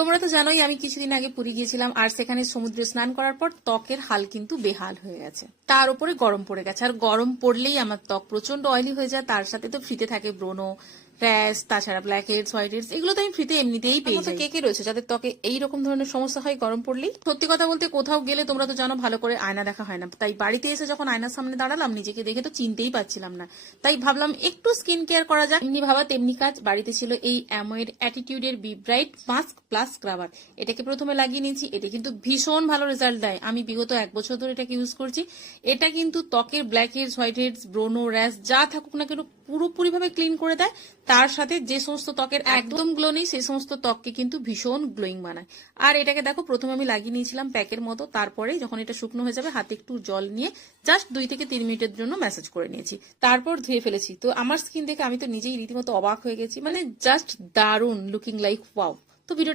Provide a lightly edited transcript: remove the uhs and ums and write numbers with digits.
তোমরা তো জানোই আমি কিছুদিন আগে পুরী গিয়েছিলাম, আর সেখানে সমুদ্রে স্নান করার পর ত্বকের হাল কিন্তু বেহাল হয়ে গেছে। তার উপরে গরম পড়ে গেছে, আর গরম পড়লেই আমার ত্বক প্রচন্ড অয়েলি হয়ে যায়। তার সাথে তো ফ্রিতে থাকে ব্রোনো, র্যাশ, তাছাড়া ব্ল্যাক হেডস, হোয়াইট হেডস, এগুলো তো আমি ফ্রিতে এমনিতেই পেয়ে যাই। কে কে রয়েছে যাদের ত্বকে এইরকম ধরনের সমস্যা হয় গরম পড়লেই? সত্যি কথা বলতে কোথাও গেলে তোমরা তো জানো ভালো করে আয়না দেখা হয় না, তাই বাড়িতে এসে যখন আয়নার সামনে দাঁড়ালাম নিজেকে দেখে তো চিনতেই পারছিলাম না। তাই ভাবলাম একটু স্কিন কেয়ার করা যাক। এমনি ভাবা তেমনি কাজ, বাড়িতে ছিল এই অ্যামোয়েড অ্যাটিটিউডের be bright mask plus scrubber. এটাকে প্রথমে লাগিয়ে নিয়েছি। এটা কিন্তু ভীষণ ভালো রেজাল্ট দেয়। আমি বিগত 1 বছর ধরে এটাকে ইউজ করছি। এটা কিন্তু ত্বকের ব্ল্যাক হেডস, হোয়াইট হেডস, ব্রোনো, র্যাশ যা থাকুক না কেন পুরোপুরি ভাবে ক্লিন করে দেয়। তার সাথে যে সমস্ত ত্বকের একদম গ্লো নেই সেই সমস্ত ত্বককে কিন্তু ভীষণ গ্লোয়িং বানায়। আর এটাকে দেখো প্রথমে আমি লাগিয়ে নিয়েছিলাম প্যাকের মতো, তারপরে যখন এটা শুকনো হয়ে যাবে হাতে একটু জল নিয়ে জাস্ট 2 থেকে 3 মিনিটের জন্য ম্যাসাজ করে নিয়েছি, তারপর ধুয়ে ফেলেছি। তো আমার স্কিন দেখে আমি তো নিজেই রীতিমতো অবাক হয়ে গেছি, মানে জাস্ট দারুন, লুকিং লাইক ওয়াও। তো ভিডিওটা